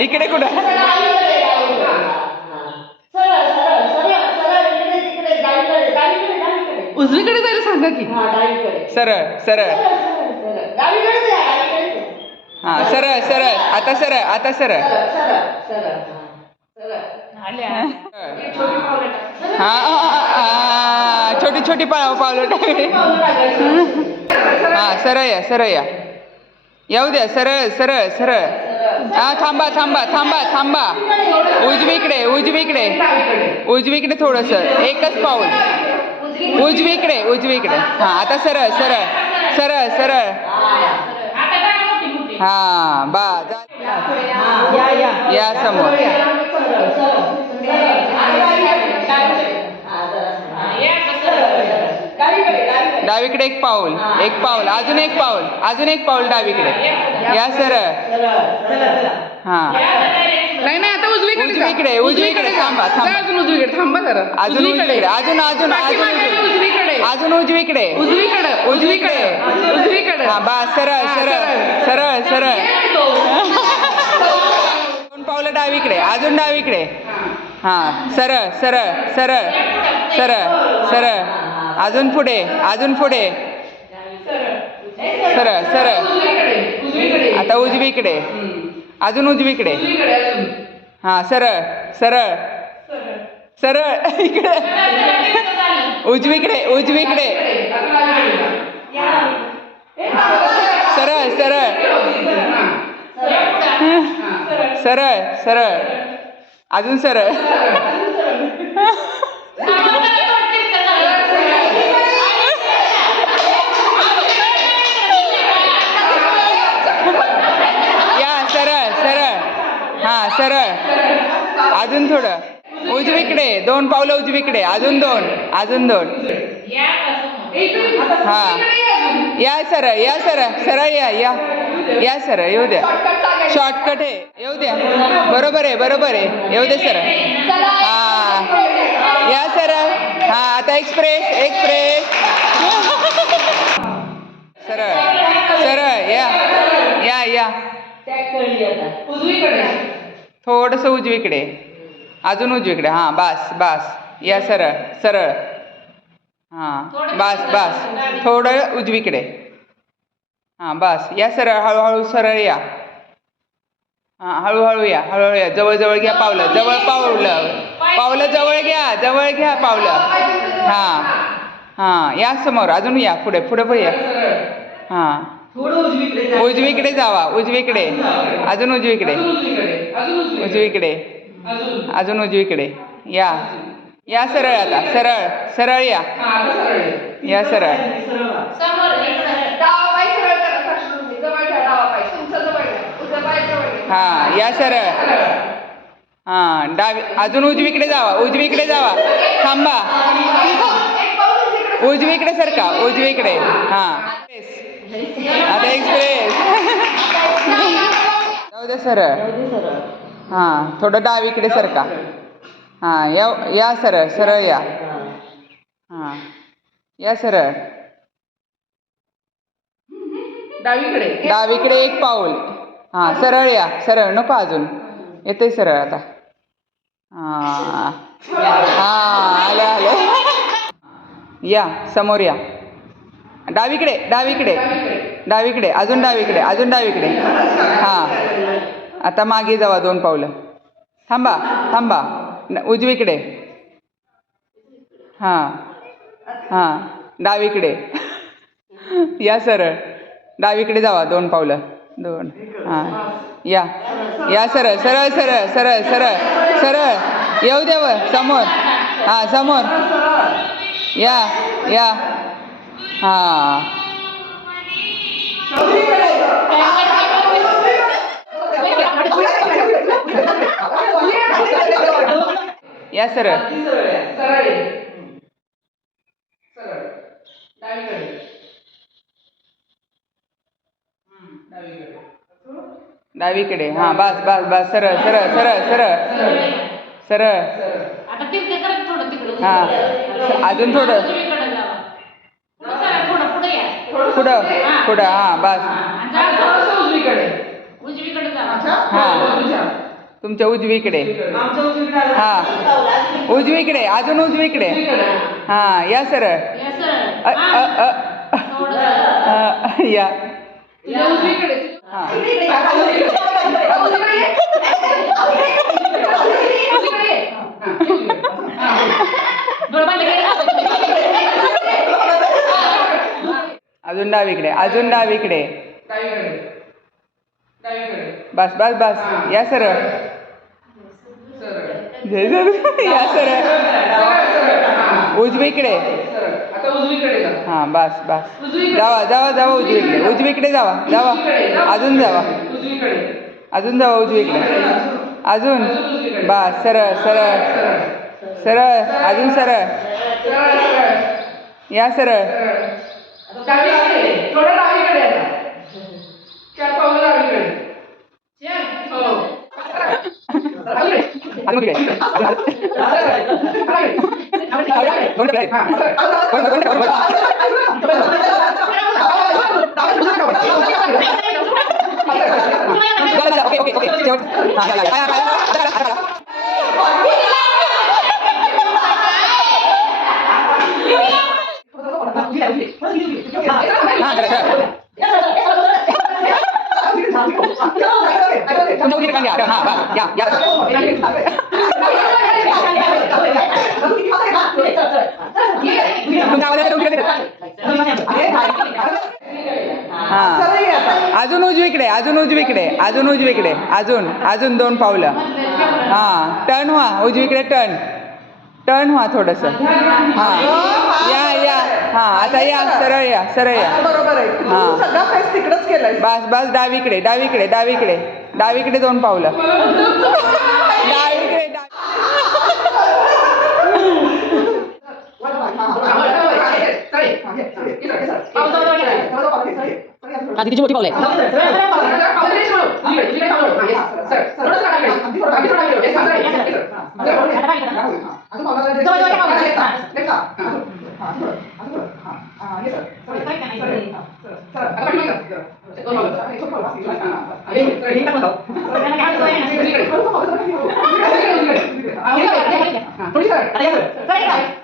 इकडे कुठं उजवीकडे जायला सांगा की. सरळ सरळ हा सरळ सरळ आता सरळ आता सरळ हा छोटी छोटी पावलं हा सरळ या सरळ या येऊ द्या सरळ सरळ सरळ हा थांबा थांबा थांबा थांबा उजवीकडे उजवीकडे उजवीकडे थोडंसं एकच पाऊल उजवीकडे उजवीकडे हा आता सरळ सरळ सरळ सरळ हा बा या समोर डावीकडे एक पाऊल अजून एक पाऊल डावीकडे या सरळ हा नाही नाही आता उजवीकडे उजवीकडे थांबा थांबा अजून उजवीकडे थांबा जरा अजून उजवीकडे अजून अजून उजवीकडे अजून उजवीकडे उजवीकडे उजवीकडे उजवीकडे हा बा सरळ सरळ सरळ सरळ दोन पावलं डावीकडे अजून डावीकडे हा सरळ सरळ सरळ सरळ सरळ अजून पुढे सरळ सरळ आता उजवीकडे अजून उजवीकडे हा सरळ सरळ सरळ इकडे उजवीकडे सरळ सरळ सरळ सरळ अजून सरळ या सरळ सरळ हा सरळ अजून थोडं उजवीकडे दोन पावलं उजवीकडे अजून दोन हा या सरळ सरळ या सरळ येऊ द्या शॉर्टकट आहे येऊ द्या बरोबर आहे येऊ दे सरळ हा या सरळ हा आता एक्सप्रेस सरळ सरळ या थोडंसं उजवीकडे अजून उजवीकडे हां बास या सरळ सरळ हां बास थोडं उजवीकडे हां बास या सरळ हळूहळू सरळ या हां हळूहळू या जवळ घ्या पावलं पावलं जवळ घ्या पावलं हां या समोर अजून या पुढे या हां उजवीकडे जावा अजून उजवीकडे अजून उजवीकडे या सरळ आता सरळ या सरळ हां या सरळ हां डावी अजून उजवीकडे जावा थांबा उजवीकडे सरका हां आता एक्सप्रेस जाऊ दे सरळ हां थोडं डावीकडे सरका हां या सरळ या हां या सरळ डावीकडे एक पाऊल हां सरळ या नको अजून येते सरळ आता हां आलं या समोर या डावीकडे अजून डावीकडे हां आता मागे जावा दोन पावलं थांबा उजवीकडे हां डावीकडे या सरळ डावीकडे जावा दोन पावलं हां या सरळ येऊ द्याव समोर हां समोर या हां या सरळ डावीकडे हां बस सरळ हां अजून थोडं पुढं हां बस तुमच्या उजवीकडे आमच्या उजवीकडे आलं. हा उजवीकडे अजून उजवीकडे हा या सरळ या तुझ्या उजवीकडे. हा अजून डावीकडे अजून डावीकडे डावीकडे. डावीकडे. बस बस बस या सरळ सरळ. जय जय या सरळ सरळ. हा. उजवीकडे सरळ. आता उजवीकडे जा. हा बस बस उजवीकडे. जावा जावा जावा उजवीकडे उजवीकडे जावा जावा अजून जावा उजवीकडे. अजून जावा उजवीकडे अजून उजवीकडे. बस सरळ सरळ सरळ. सरळ अजून सरळ सरळ. सरळ. या सरळ डावीकडे. थोडं डावीकडे आता. 4 पावलं डावीकडे. हो. अजून इकडे. दोन इकडे. ओके ओके ओके शेवट हा या या अजून उजवीकडे अजून उजवीकडे अजून उजवीकडे अजून अजून 2 पावलं हा टर्न व्हा उजवीकडे टर्न टर्न व्हा थोडस हा या हा आता या सरळ या बरोबर आहे. हा. तू सगळा फेस तिकडच केलाय. बस बस डावीकडे डावीकडे डावीकडे डावीकडे 2 पावलं डावीकडे आधी मोठी पावलं आहे थोडी